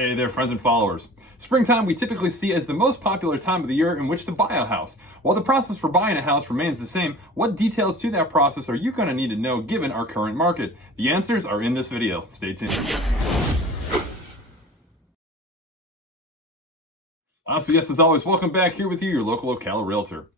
Hey there, friends and followers. Springtime we typically see as the most popular time of the year in which to buy a house. While the process for buying a house remains the same, what details to that process are you going to need to know given our current market? The answers are in this video. Stay tuned. So yes, as always, welcome back here with you, your local Ocala realtor.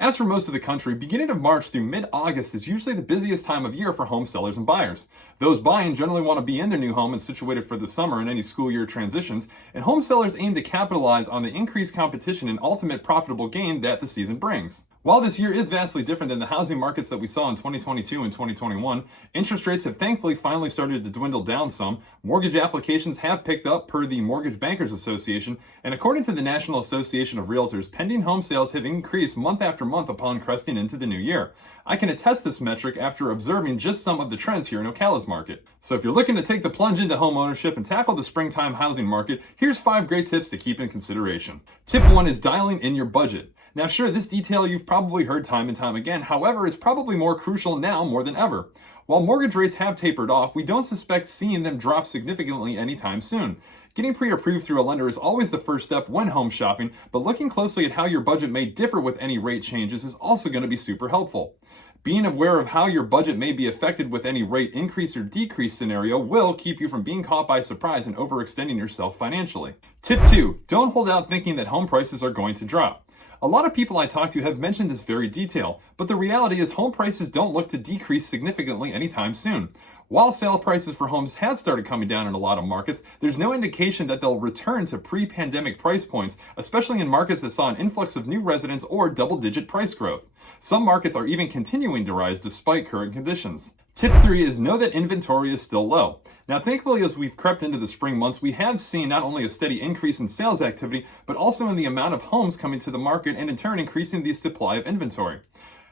As for most of the country, beginning of March through mid-August is usually the busiest time of year for home sellers and buyers. Those buying generally want to be in their new home and situated for the summer and any school year transitions, and home sellers aim to capitalize on the increased competition and ultimate profitable gain that the season brings. While this year is vastly different than the housing markets that we saw in 2022 and 2021, interest rates have thankfully finally started to dwindle down some, mortgage applications have picked up per the Mortgage Bankers Association, and according to the National Association of Realtors, pending home sales have increased month after month upon cresting into the new year. I can attest this metric after observing just some of the trends here in Ocala's market. So if you're looking to take the plunge into home ownership and tackle the springtime housing market, here's 5 great tips to keep in consideration. Tip 1 is dialing in your budget. Now sure, this detail you've probably heard time and time again, however, it's probably more crucial now more than ever. While mortgage rates have tapered off, we don't suspect seeing them drop significantly anytime soon. Getting pre-approved through a lender is always the first step when home shopping, but looking closely at how your budget may differ with any rate changes is also going to be super helpful. Being aware of how your budget may be affected with any rate increase or decrease scenario will keep you from being caught by surprise and overextending yourself financially. Tip 2, don't hold out thinking that home prices are going to drop. A lot of people I talk to have mentioned this very detail, but the reality is home prices don't look to decrease significantly anytime soon. While sale prices for homes have started coming down in a lot of markets, there's no indication that they'll return to pre-pandemic price points, especially in markets that saw an influx of new residents or double-digit price growth. Some markets are even continuing to rise despite current conditions. Tip 3 is know that inventory is still low. Now, thankfully, as we've crept into the spring months, we have seen not only a steady increase in sales activity, but also in the amount of homes coming to the market and in turn increasing the supply of inventory.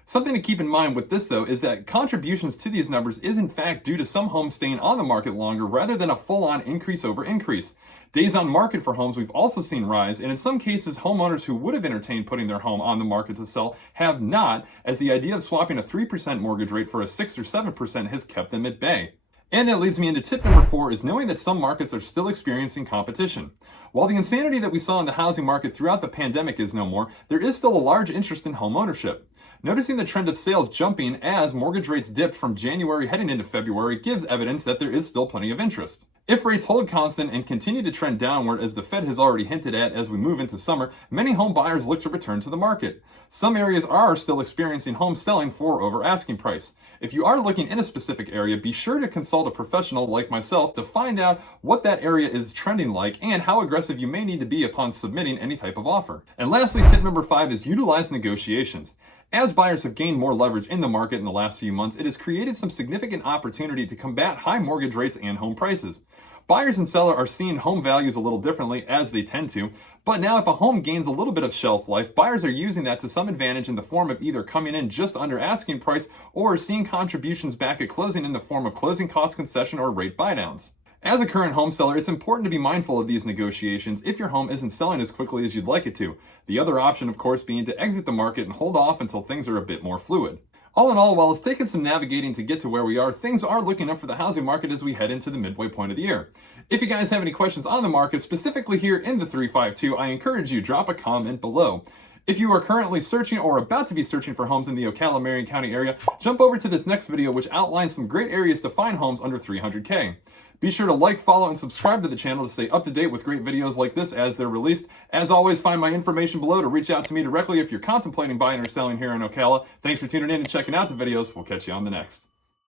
Something to keep in mind with this, though, is that contributions to these numbers is in fact due to some homes staying on the market longer rather than a full-on increase over increase. Days on market for homes we've also seen rise, and in some cases, homeowners who would have entertained putting their home on the market to sell have not, as the idea of swapping a 3% mortgage rate for a 6 or 7% has kept them at bay. And that leads me into tip number 4 is knowing that some markets are still experiencing competition. While the insanity that we saw in the housing market throughout the pandemic is no more, there is still a large interest in home ownership. Noticing the trend of sales jumping as mortgage rates dipped from January heading into February gives evidence that there is still plenty of interest. If rates hold constant and continue to trend downward as the Fed has already hinted at as we move into summer, many home buyers look to return to the market. Some areas are still experiencing home selling for over asking price. If you are looking in a specific area, be sure to consult a professional like myself to find out what that area is trending like and how aggressive you may need to be upon submitting any type of offer. And lastly, tip number 5 is utilize negotiations. As buyers have gained more leverage in the market in the last few months, it has created some significant opportunity to combat high mortgage rates and home prices. Buyers and sellers are seeing home values a little differently, as they tend to, but now if a home gains a little bit of shelf life, buyers are using that to some advantage in the form of either coming in just under asking price or seeing contributions back at closing in the form of closing cost concession or rate buydowns. As a current home seller, it's important to be mindful of these negotiations if your home isn't selling as quickly as you'd like it to. The other option, of course, being to exit the market and hold off until things are a bit more fluid. All in all, while it's taken some navigating to get to where we are, things are looking up for the housing market as we head into the midway point of the year. If you guys have any questions on the market, specifically here in the 352, I encourage you drop a comment below. If you are currently searching or about to be searching for homes in the Ocala, Marion County area, jump over to this next video which outlines some great areas to find homes under $300K. Be sure to like, follow, and subscribe to the channel to stay up to date with great videos like this as they're released. As always, find my information below to reach out to me directly if you're contemplating buying or selling here in Ocala. Thanks for tuning in and checking out the videos. We'll catch you on the next.